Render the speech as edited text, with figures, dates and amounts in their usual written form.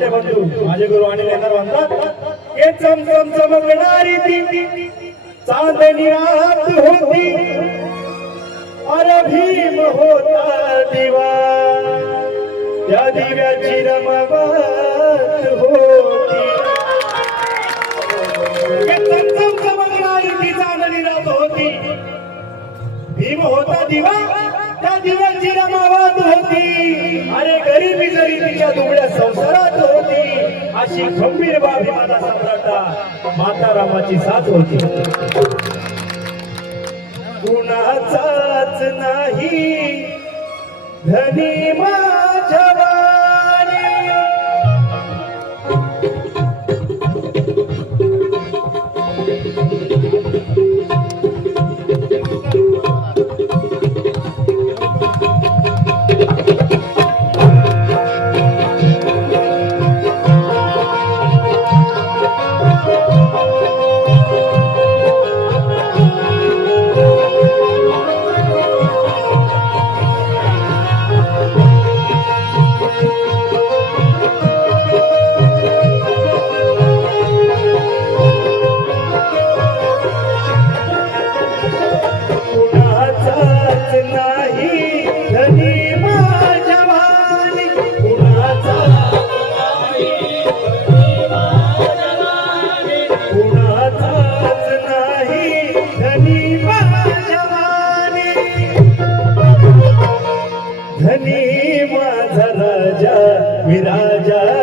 माझे बंधू माझे गुरु आणि लेणार म्हणतात हे चमचम चमकणारी ती चांदणी रात होती अरे भीम होता दिवा त्या दिव्याची रमवात होती हे चमचम चमकणारी ती चांदणी रात होती भीम होता दिवा त्या दिव्याची रमावत होती अरे गरिबी जरी तिच्या दुबळ्या संसारात होती अशी खंबीर बाबी माझा सम्राटा माता रामाची साथ होती कुणाचाच नाही धनी माझ्या धनी माझा राजा विराजा